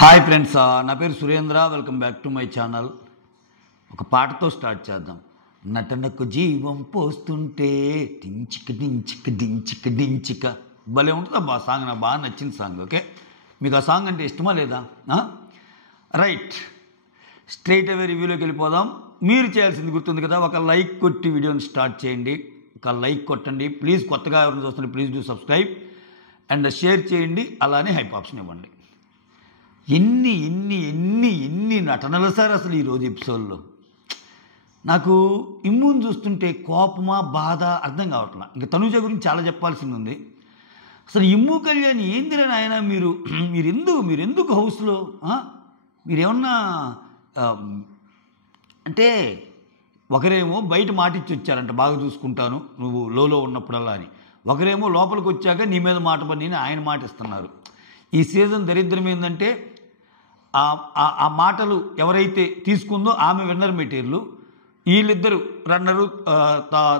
Hi friends, నా పేరు Surendra. Welcome back to my channel. ఒక పాటతో స్టార్ట్ చేద్దాం. నటనకు జీవం పోస్తుంటే డించిక డించిక డించిక డించిక భలే ఉంటుంది అబ్బా సాంగ్. నాకు బాగా నచ్చిన సాంగ్. ఓకే, మీకు ఆ సాంగ్ అంటే ఇష్టమా లేదా? రైట్, స్ట్రైట్ అవే రివ్యూలోకి వెళ్ళిపోదాం. మీరు చేయాల్సింది గుర్తుంది కదా, ఒక లైక్ కొట్టి వీడియోని స్టార్ట్ చేయండి. ఒక లైక్ కొట్టండి ప్లీజ్. కొత్తగా ఎవరైనా చూస్తుంటే please do subscribe and share చేయండి. అలానే హైప్ ఆప్షన్ ఇవ్వండి. ఎన్ని ఎన్ని ఎన్ని ఎన్ని నటనలు సార్ అసలు ఈరోజు ఎపిసోడ్లో. నాకు ఇమ్ముని చూస్తుంటే కోపమా బాధ అర్థం కావట్లా. ఇంకా తనుజ గురించి చాలా చెప్పాల్సింది ఉంది. అసలు ఇమ్ము కళ్యాణ్ ఏందిరా నాయన, మీరెందుకు హౌస్లో మీరేమన్నా అంటే ఒకరేమో బయట మాటిచ్చి వచ్చారంట, బాగా చూసుకుంటాను నువ్వు లోలో ఉన్నప్పుడల్లా అని. ఒకరేమో లోపలికి వచ్చాక నీ మీద మాట పని ఆయన మాట ఇస్తున్నారు. ఈ సీజన్ దరిద్రం ఏంటంటే ఆ మాటలు ఎవరైతే తీసుకుందో ఆమె విన్నర్ మెటీరియల్, వీళ్ళిద్దరు రన్నరు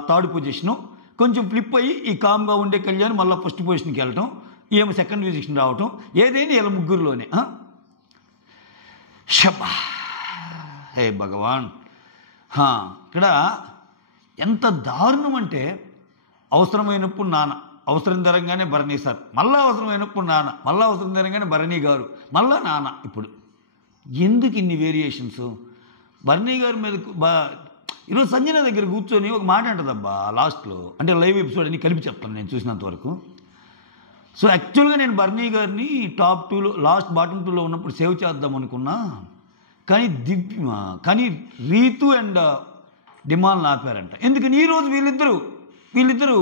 థర్డ్ పొజిషను. కొంచెం ఫ్లిప్ అయ్యి ఈ కామ్గా ఉండే కళ్యాణ్ మళ్ళీ ఫస్ట్ పొజిషన్కి వెళ్ళటం, ఏమో సెకండ్ పొజిషన్ రావటం, ఏదైనా వీళ్ళ ముగ్గురులోనే. షబా, హే భగవాన్. ఇక్కడ ఎంత దారుణం అంటే, అవసరమైనప్పుడు నాన్న, అవసరం తరంగానే భరణి సార్, మళ్ళీ అవసరమైనప్పుడు నాన్న, మళ్ళీ అవసరం తరంగానే భరణి గారు, మళ్ళీ నాన్న. ఇప్పుడు ఎందుకు ఇన్ని వేరియేషన్స్? భరణి గారి మీద ఈరోజు సంజన దగ్గర కూర్చొని ఒక మాట అంటదబ్బా లాస్ట్లో, అంటే లైవ్ ఎపిసోడ్ అని కలిపి చెప్తాను నేను చూసినంత వరకు. సో యాక్చువల్గా నేను భరణి గారిని టాప్ 2లో లాస్ట్ బాటమ్ 2లో ఉన్నప్పుడు సేవ్ చేద్దాం అనుకున్నా, కానీ రీతు అండ్ డిమాండ్ ఆపారంట. ఎందుకని ఈరోజు వీళ్ళిద్దరూ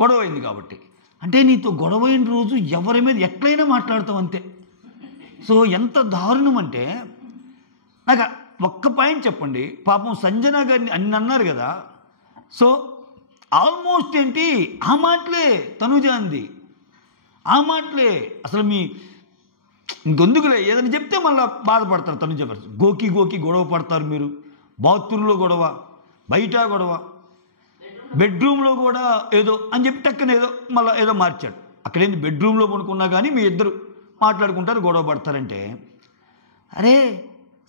గొడవ అయింది కాబట్టి. అంటే నీతో గొడవ అయిన రోజు ఎవరి మీద ఎట్లయినా మాట్లాడతావు అంతే. సో ఎంత దారుణం అంటే, నాకు ఒక్క పాయింట్ చెప్పండి. పాపం సంజన గారిని అన్ని అన్నారు కదా, సో ఆల్మోస్ట్ ఏంటి ఆ మాటలే తనుజ అంది, ఆ మాటలే. అసలు ఇంకొందుకులే ఏదైనా చెప్తే మళ్ళీ బాధపడతారు తనుజ. గోకి గొడవ పడతారు మీరు. బాత్రూంలో గొడవ, బయట గొడవ, బెడ్రూమ్లో కూడా ఏదో అని చెప్పి టక్కన మళ్ళీ ఏదో మార్చాడు. అక్కడేంది బెడ్రూమ్లో పడుకున్నా కానీ మీ ఇద్దరు మాట్లాడుకుంటారు, గొడవ పడతారంటే. అరే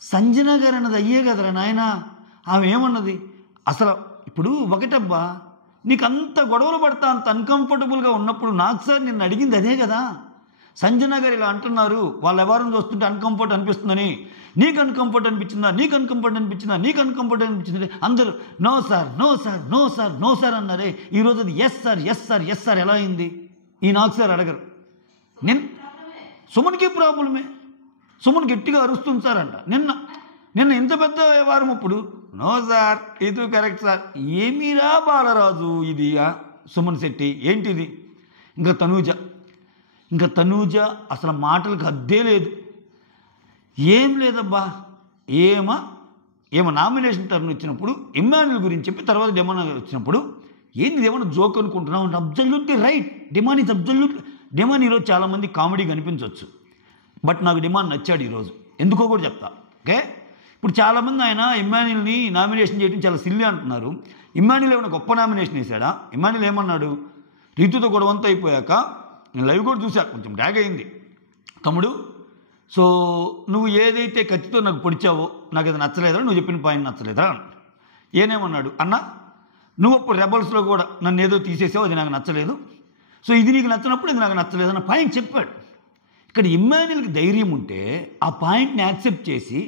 సంజన గారు అన్నది అయ్యే కదరా నాయన. ఆమె ఏమన్నది అసలు? ఇప్పుడు ఒకటబ్బా, నీకు అంత గొడవలు పడతా అంత అన్కంఫర్టబుల్గా ఉన్నప్పుడు నాకు సార్ నిన్ను అడిగింది అదే కదా. సంజన గారు ఇలా అంటున్నారు, వాళ్ళు ఎవరిని చూస్తుంటే అన్కంఫర్ట్ అనిపిస్తుందని. నీకు అన్కంఫర్ట్ అనిపించిందా, నీకు అన్కంఫర్ట్ అనిపించింది. అందరూ నో సార్ అన్నారే. ఈరోజు అది ఎస్ సార్ ఎలా అయింది? ఈ నాకు సార్ అడగరు. సుమన్కి ప్రాబ్లమే. సుమన్ గట్టిగా అరుస్తుంది సార్ అంట. నిన్న ఇంత పెద్ద వ్యవహారం అప్పుడు నో సార్, ఇది కరెక్ట్ సార్. ఏమీరా బాలరాజు ఇది? సుమన్ శెట్టి ఏంటిది? ఇంకా తనూజ అసలు మాటలకు హద్దే లేదు. ఏం లేదబ్బా, ఏమో నామినేషన్ టర్న్ వచ్చినప్పుడు ఇమ్మాన్యుల్ గురించి చెప్పి తర్వాత డిమాండ్ వచ్చినప్పుడు ఏంది ఏమన్నా జోక్ అనుకుంటున్నావు అంటే అబ్జల్యూట్లీ రైట్. డిమాండ్ ఈరోజు చాలామంది కామెడీ కనిపించవచ్చు, బట్ నాకు డిమాండ్ నచ్చాడు ఈరోజు. ఎందుకో కూడా చెప్తా. ఓకే, ఇప్పుడు చాలామంది ఆయన ఇమ్మాన్యుల్ని నామినేషన్ చేయడం చాలా సిల్లీ అంటున్నారు. ఇమ్మాన్యుల్ ఏమైనా గొప్ప నామినేషన్ వేశాడా? ఇమ్మాన్యుల్ ఏమన్నాడు, రీతుతో గొడవంతా అయిపోయాక నేను లైవ్ కూడా చూసా, కొంచెం డ్యాగ్ అయింది. తమ్ముడు, సో నువ్వు ఏదైతే కత్తితో నాకు పొడిచావో నాకు అది నచ్చలేదా, నువ్వు చెప్పిన పాయింట్ నచ్చలేదా? ఏనేమన్నాడు అన్న, నువ్వు అప్పుడు రెబల్స్లో కూడా నన్ను ఏదో తీసేసావు, అది నాకు నచ్చలేదు. సో ఇది నీకు నచ్చినప్పుడు ఇది నాకు నచ్చలేదు అన్న పాయింట్ చెప్పాడు. ఇక్కడ ఇమ్మాన్యుల్కి ధైర్యం ఉంటే ఆ పాయింట్ని యాక్సెప్ట్ చేసి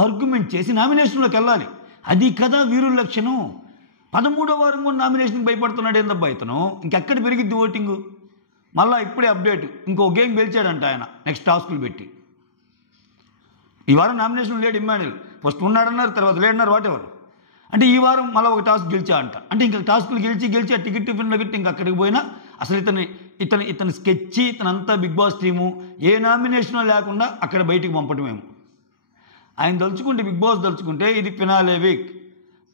ఆర్గ్యుమెంట్ చేసి నామినేషన్లోకి వెళ్ళాలి. అది కదా వీరుల లక్షణం. 13వ వారం కూడా నామినేషన్కి భయపడుతున్నాడు ఏందబ్బా ఇతను. ఇంకెక్కడ పెరిగిద్ది ఓటింగు? మళ్ళీ ఇప్పుడే అప్డేట్, ఇంకో గేమ్ గెలిచాడంట ఆయన నెక్స్ట్ టాస్కులు పెట్టి. ఈ వారం నామినేషన్ లేడు ఇమ్మాన్యుల్. ఫస్ట్ ఉన్నాడన్నారు, తర్వాత లేడన్నారు, వాటెవర్. అంటే ఈ వారం మళ్ళీ ఒక టాస్క్ గెలిచా అంట. అంటే ఇంకా టాస్కులు గెలిచి ఆ టికెట్ టిఫిన్లో ఇంకా అక్కడికి పోయినా అసలు ఇతని స్కెచ్, ఇతనంతా బిగ్ బాస్ టీము ఏ నామినేషనో లేకుండా అక్కడ బయటికి పంపటమేమో. ఆయన తలుచుకుంటే, బిగ్ బాస్ తలుచుకుంటే ఇది ఫినాలే వీక్,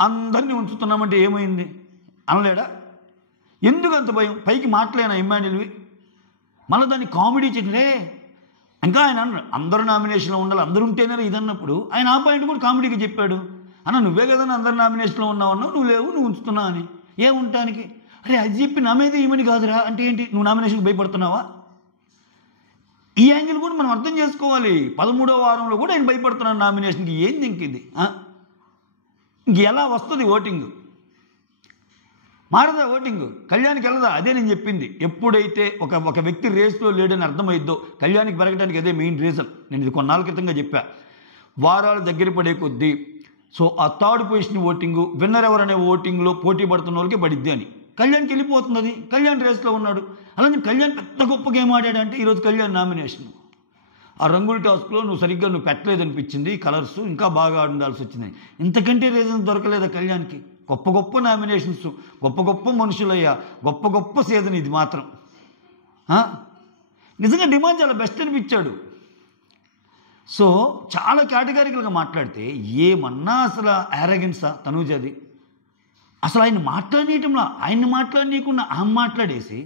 అందరినీ ఉంచుతున్నామంటే ఏమైంది అనలేడా? ఎందుకు అంత భయం? పైకి మాటలేనా ఇమ్మాన్యుల్వి? మళ్ళీ దాన్ని కామెడీ చేయలే. ఇంకా ఆయన అన్నాడు అందరూ నామినేషన్లో ఉండాలి, అందరూ ఉంటేనే ఇదన్నప్పుడు ఆయన ఆ పాయింట్ కూడా కామెడీకి చెప్పాడు. అన్న నువ్వే కదా అందరు నామినేషన్లో ఉన్నావు, నువ్వు లేవు, నువ్వు ఉంచుతున్నావు అని. ఏముంటానికి? అరే అది చెప్పి నా మీద ఏమని కాదురా అంటే ఏంటి? నువ్వు నామినేషన్కి భయపడుతున్నావా? ఈ యాంగిల్ కూడా మనం అర్థం చేసుకోవాలి. 13వ వారంలో కూడా ఆయన భయపడుతున్నాను నామినేషన్కి. ఏంది ఇంక ఇది? ఇంక ఎలా వస్తుంది ఓటింగ్? మారదా ఓటింగ్? కళ్యాణ్కి వెళ్ళదా? అదే నేను చెప్పింది. ఎప్పుడైతే ఒక వ్యక్తి రేస్లో లేడని అర్థమైద్దో కళ్యాణ్కి పెరగడానికి అదే మెయిన్ రీజన్. నేను ఇది కొన్నాళ్ళ క్రితంగా చెప్పా. వారాలు దగ్గర పడే కొద్దీ సో ఆ థర్డ్ పొజిషన్ ఓటింగు విన్నర్ ఎవరనే ఓటింగ్లో పోటీ పడుతున్న వాళ్ళకి పడిద్ది అని కళ్యాణ్కి వెళ్ళిపోతుంది. అది కళ్యాణ్ రేస్లో ఉన్నాడు. అలాగే కళ్యాణ్ పెద్ద గొప్ప గేమ్ ఆడాడంటే ఈరోజు కళ్యాణ్ నామినేషన్. ఆ రంగుల టాస్క్లో నువ్వు పెట్టలేదనిపించింది, కలర్స్ ఇంకా బాగా ఉండాల్సి వచ్చింది. ఇంతకంటే రీజన్స్ దొరకలేదా కళ్యాణ్కి? గొప్ప గొప్ప నామినేషన్స్, గొప్ప గొప్ప మనుషులయ్యా, గొప్ప గొప్ప సీజన్ ఇది మాత్రం. నిజంగా డిమాండ్ చాలా బెస్ట్ అనిపించాడు. సో చాలా కేటగారికల్గా మాట్లాడితే ఏమన్నా అసలు యారగెన్సా తనూజది? అసలు ఆయన మాట్లాడనీయటంలా, ఆయన్ని మాట్లాడనీయకుండా ఆమె మాట్లాడేసి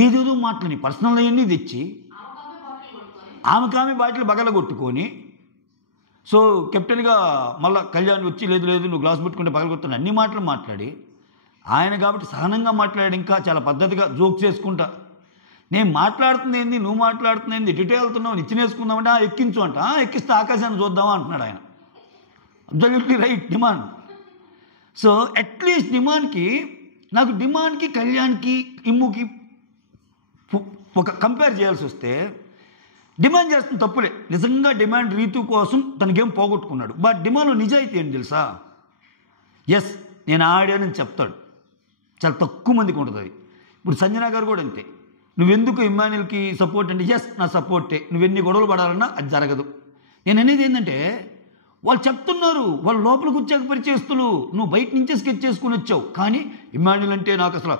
ఏదేదో మాట్లాడి పర్సనల్ అవన్నీ తెచ్చి ఆమె బాటిల్ బగలగొట్టుకొని సో కెప్టెన్గా మళ్ళీ కళ్యాణ్ వచ్చి లేదు నువ్వు గ్లాస్ పెట్టుకుంటే పగలగొట్టుకుని అన్ని మాటలు మాట్లాడి ఆయన కాబట్టి సహనంగా మాట్లాడి ఇంకా చాలా పద్ధతిగా జోక్ చేసుకుంటా నేను మాట్లాడుతుంది ఏంది, నువ్వు మాట్లాడుతుంది ఏంది, ఎటు వెళ్తున్నావు, నిచ్చినేసుకుందామంటే ఎక్కించు అంట. ఎక్కిస్తే ఆకాశాన్ని చూద్దామా అంటున్నాడు ఆయన. Absolutely right demand. So at least డిమాండ్కి కళ్యాణ్కి ఇమ్ముకి ఒక కంపేర్ చేయాల్సి వస్తే డిమాండ్ చేస్తున్న తప్పులే. నిజంగా డిమాండ్ రీతు కోసం తనకేం పోగొట్టుకున్నాడు. బట్ డిమాండ్లో నిజాయితీ ఏంటి తెలుసా? ఎస్ నేను ఆడానని చెప్తాడు. చాలా తక్కువ మందికి ఉంటుంది అది. ఇప్పుడు సంజన గారు కూడా అంతే. నువ్వెందుకు ఇమ్మాన్యుల్కి సపోర్ట్ అంటే ఎస్ నా సపోర్టే, నువ్వెన్ని గొడవలు పడాలన్నా అది జరగదు. నేను అనేది ఏంటంటే వాళ్ళు చెప్తున్నారు, వాళ్ళు లోపలికి వచ్చాక పరిచయస్తులు, నువ్వు బయట నుంచే స్కెచ్ చేసుకుని వచ్చావు. కానీ ఇమ్మాన్యుల్ అంటే నాకు అసలు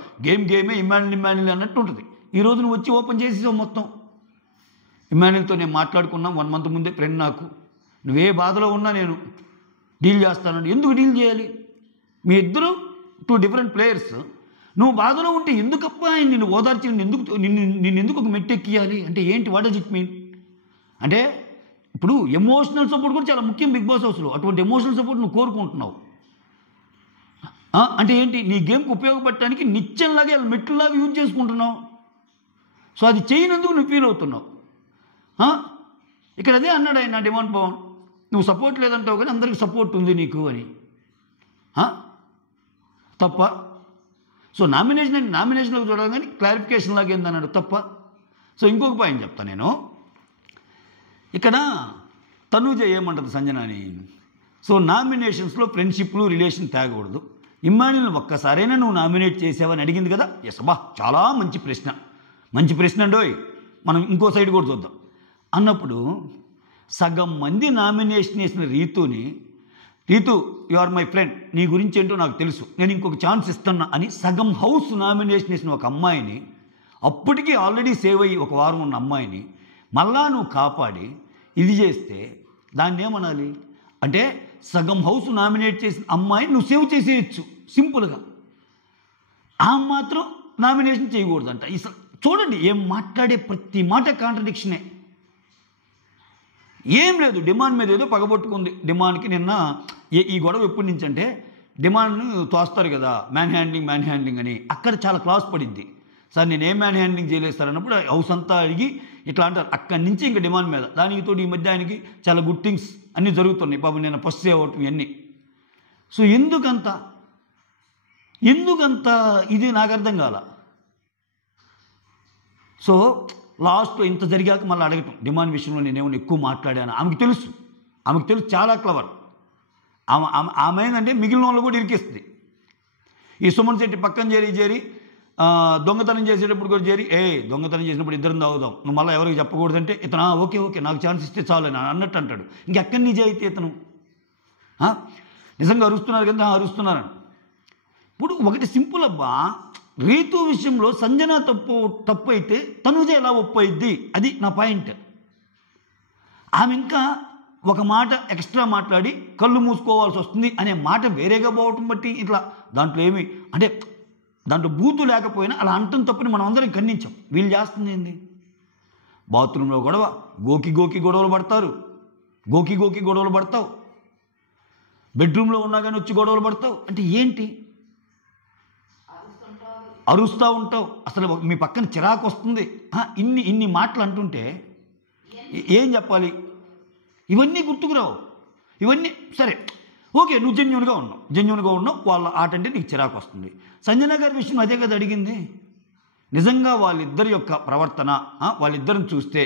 గేమే ఇమ్మాన్యుల్ అన్నట్టు ఉంటుంది. ఈరోజు నువ్వు వచ్చి ఓపెన్ చేసేసావు మొత్తం. ఇమ్మాన్యుల్తో నేను మాట్లాడుకున్నాం 1 month ముందే, ఫ్రెండ్ నాకు, నువ్వే బాధలో ఉన్నా నేను డీల్ చేస్తానండి. ఎందుకు డీల్ చేయాలి? మీ ఇద్దరు 2 different ప్లేయర్స్. నువ్వు బాధలో ఉంటే ఎందుకప్పా నిన్ను ఓదార్చి నిన్ను ఎందుకు ఒక మెట్టెక్కియాలి అంటే ఏంటి? What does it mean? అంటే ఇప్పుడు ఎమోషనల్ సపోర్ట్ కూడా చాలా ముఖ్యం బిగ్ బాస్ హౌస్లో. అటువంటి ఎమోషనల్ సపోర్ట్ నువ్వు కోరుకుంటున్నావు అంటే ఏంటి? నీ గేమ్కి ఉపయోగపడటానికి నిత్యంలాగా మెట్లులాగా యూజ్ చేసుకుంటున్నావు. సో అది చేయనందుకు నువ్వు ఫీల్ అవుతున్నావు. ఇక్కడ అదే అన్నాడు ఆయన డిమాండ్ పవన్, నువ్వు సపోర్ట్ లేదంటావు కానీ అందరికి సపోర్ట్ ఉంది నీకు అని. తప్ప? సో నామినేషన్లోకి చూడాలి కానీ క్లారిఫికేషన్ లాగా ఏందన్నాడు, తప్ప? సో ఇంకొక పాయింట్ చెప్తాను నేను. ఇక్కడ తనూజ ఏమంటుంది సంజనాని, సో నామినేషన్స్లో ఫ్రెండ్షిప్లు రిలేషన్ తేగకూడదు. ఇమ్మాన్యుల్ని ఒక్కసారైనా నువ్వు నామినేట్ చేసావని అడిగింది కదా. ఎస్ అబ్బా చాలా మంచి ప్రశ్న అండోయ్, మనం ఇంకో సైడ్ కూడా చూద్దాం అన్నప్పుడు సగం మంది నామినేషన్ వేసిన Ritu you are my friend, నీ గురించి ఏంటో నాకు తెలుసు, నేను ఇంకొక ఛాన్స్ ఇస్తున్నా అని సగం హౌస్ నామినేషన్ వేసిన ఒక అమ్మాయిని, అప్పటికీ ఆల్రెడీ సేవ్ అయ్యి 1 వారం ఉన్న అమ్మాయిని మళ్ళా నువ్వు కాపాడి ఇది చేస్తే దాన్ని ఏమనాలి? అంటే సగం హౌస్ నామినేట్ చేసిన అమ్మాయిని నువ్వు సేవ్ చేసేయచ్చు సింపుల్గా. ఆ మాత్రం నామినేషన్ చేయకూడదంట. చూడండి ఏం మాట్లాడే ప్రతి మాట కాంట్రడిక్షనే. ఏం లేదు, డిమాండ్ మీద ఏదో పగబొట్టుకుంది. డిమాండ్కి నిన్న ఈ గొడవ ఎప్పటి నుంచి అంటే డిమాండ్ను తోస్తారు కదా మ్యాన్ హ్యాండ్లింగ్ అని, అక్కడ చాలా క్లాస్ పడిద్ది. సార్ నేను ఏం మ్యాన్ హ్యాండ్లింగ్ చేయలేదు సార్ అన్నప్పుడు హౌస్ అంతా అడిగి ఇట్లా అంటారు. అక్కడి నుంచి ఇంకా డిమాండ్ మీద దానికి తోడు ఈ మధ్య ఆయనకి చాలా గుడ్ థింగ్స్ అన్నీ జరుగుతున్నాయి పాపం, నేను ఫస్ట్ సేవ్ అవటం ఇవన్నీ. సో ఎందుకంత ఇది నాకు అర్థం కాల. సో లాస్ట్లో ఇంత జరిగాక మళ్ళీ అడగటం డిమాండ్ విషయంలో నేనేమైనా ఎక్కువ మాట్లాడాను. ఆమెకు తెలుసు చాలా క్లవర్. ఆమె ఏంటంటే మిగిలిన వాళ్ళు కూడా ఇరికిస్తుంది. ఈ సుమన్ శెట్టి పక్కన చేరి దొంగతనం చేసేటప్పుడు కూడా దొంగతనం చేసినప్పుడు ఇద్దరం తాగుదాం, నువ్వు మళ్ళీ ఎవరికి చెప్పకూడదంటే ఇతను ఓకే నాకు ఛాన్స్ ఇస్తే చాలు అని అన్నట్టు అంటాడు. ఇంకెక్కడి నిజాయితీ ఇతను? నిజంగా అరుస్తున్నారు కదా, అరుస్తున్నారని. ఇప్పుడు ఒకటి సింపుల్ అబ్బా, రీతు విషయంలో సంజన తప్పు అయితే తనూజ ఎలా ఒప్పు అయింది, అది నా పాయింట్. ఆమె ఇంకా ఒక మాట ఎక్స్ట్రా మాట్లాడి కళ్ళు మూసుకోవాల్సి వస్తుంది అనే మాట వేరేగా పోవటం బట్టి ఇట్లా దాంట్లో ఏమి అంటే దాంట్లో బూతు లేకపోయినా అలా అంటం తప్పని మనం అందరం ఖండించాం. వీళ్ళు చేస్తుంది ఏంది? బాత్రూంలో గొడవ, గోకి గొడవలు పడతారు, గోకి గొడవలు పడతావు, బెడ్రూమ్లో ఉన్నా కానీ వచ్చి గొడవలు పడతావు. అంటే ఏంటి? అరుస్తూ ఉంటావు, అసలు మీ పక్కన చిరాకు వస్తుంది. ఇన్ని ఇన్ని మాటలు అంటుంటే ఏం చెప్పాలి? ఇవన్నీ గుర్తుకురావు. ఇవన్నీ సరే, ఓకే, నువ్వు జెన్యూన్గా ఉన్నావు, వాళ్ళ ఆట అంటే నీకు చిరాకు వస్తుంది. సంజన గారి విషయం అదే కదా అడిగింది. నిజంగా వాళ్ళిద్దరి యొక్క ప్రవర్తన, వాళ్ళిద్దరిని చూస్తే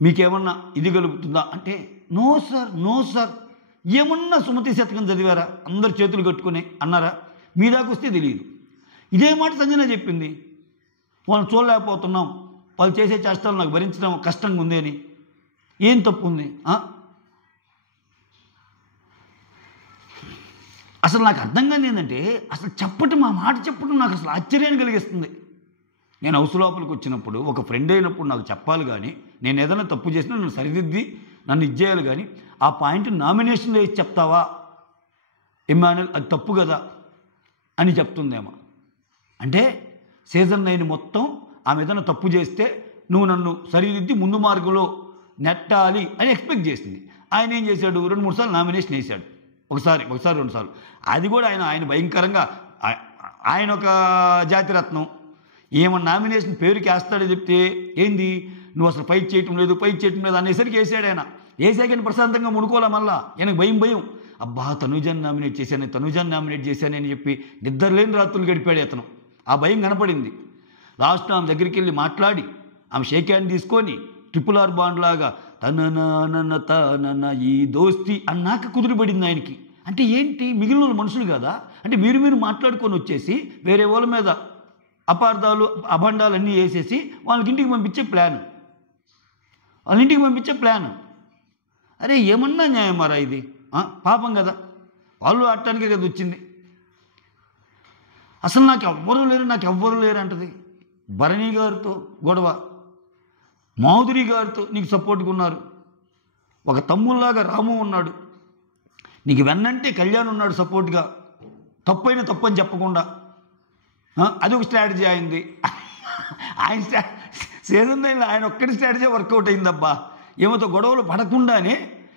మీకేమన్నా ఇది కలుగుతుందా అంటే నో సార్. ఏమన్నా సుమతి శతకం చదివారా? అందరు చేతులు కట్టుకుని అన్నారా? మీ దాకా వస్తే తెలియదు. ఇదే మాట సంజన చెప్పింది. వాళ్ళని చూడలేకపోతున్నాం, వాళ్ళు చేసే చేష్టాలు నాకు భరించడం కష్టంగా ఉంది అని. ఏం తప్పు ఉంది? అసలు నాకు అర్థం కాని ఏంటంటే, అసలు చెప్పటం, ఆ మాట చెప్పటం నాకు అసలు ఆశ్చర్యాన్ని కలిగిస్తుంది. నేను హౌస్ లోపలికి వచ్చినప్పుడు ఒక ఫ్రెండ్ అయినప్పుడు నాకు చెప్పాలి, కానీ నేను ఏదైనా తప్పు చేసినా నన్ను సరిదిద్ది నన్ను ఇచ్చేయాలి, కానీ ఆ పాయింట్ నామినేషన్ వేసి చెప్తావా ఇమ్మాన్యుల్, అది తప్పు కదా అని చెప్తుందేమో. అంటే సీజన్ 9 మొత్తం ఆమె ఏదైనా తప్పు చేస్తే నువ్వు నన్ను సరిదిద్ది ముందు మార్గంలో నెట్టాలి అని ఎక్స్పెక్ట్ చేసింది. ఆయన ఏం చేశాడు? 2-3 సార్లు నామినేషన్ వేశాడు. ఒకసారి 2 సార్లు. అది కూడా ఆయన భయంకరంగా, ఆయన ఒక జాతిరత్నం, ఏమన్నా నామినేషన్ పేరుకి వేస్తాడో చెప్తే ఏంది నువ్వు అసలు ఫైట్ చేయటం లేదు అనేసరికి వేసాడు. ఆయన వేసాకని ప్రశాంతంగా ముడుకోలే. మళ్ళా ఆయనకు భయం, అబ్బా తనుజాన్ని నామినేట్ చేశానని చెప్పి నిద్రలేని రాత్రులు గడిపాడు అతను. ఆ భయం కనపడింది. లాస్ట్ ఆమె దగ్గరికి వెళ్ళి మాట్లాడి ఆమె షేక్ హ్యాండ్ తీసుకొని RRR బాండ్ లాగా తన ఈ దోస్తి అన్నాక కుదిరిపడింది ఆయనకి. అంటే ఏంటి, మిగిలిన మనుషులు కదా అంటే మీరు మాట్లాడుకొని వచ్చేసి వేరే వాళ్ళ మీద అపార్థాలు అభండాలు అన్నీ వేసేసి వాళ్ళకి ఇంటికి పంపించే ప్లాన్. అరే ఏమన్నా న్యాయమారా ఇది? పాపం కదా, వాళ్ళు ఆడటానికే కదా వచ్చింది. అసలు నాకు ఎవ్వరూ లేరు అంటది. భరణి గారితో గొడవ, మాధురి గారితో నీకు సపోర్ట్గా ఉన్నారు, ఒక తమ్ముల్లాగా రాము ఉన్నాడు, నీకు వెన్నంటే కళ్యాణ్ ఉన్నాడు సపోర్ట్గా, తప్పని చెప్పకుండా. అది ఒక స్ట్రాటజీ అయింది. ఆయన సీజన్ 9 ఆయన ఒక్కటి స్ట్రాటజీ వర్కౌట్ అయిందబ్బా. ఏమోతో గొడవలు పడకుండానే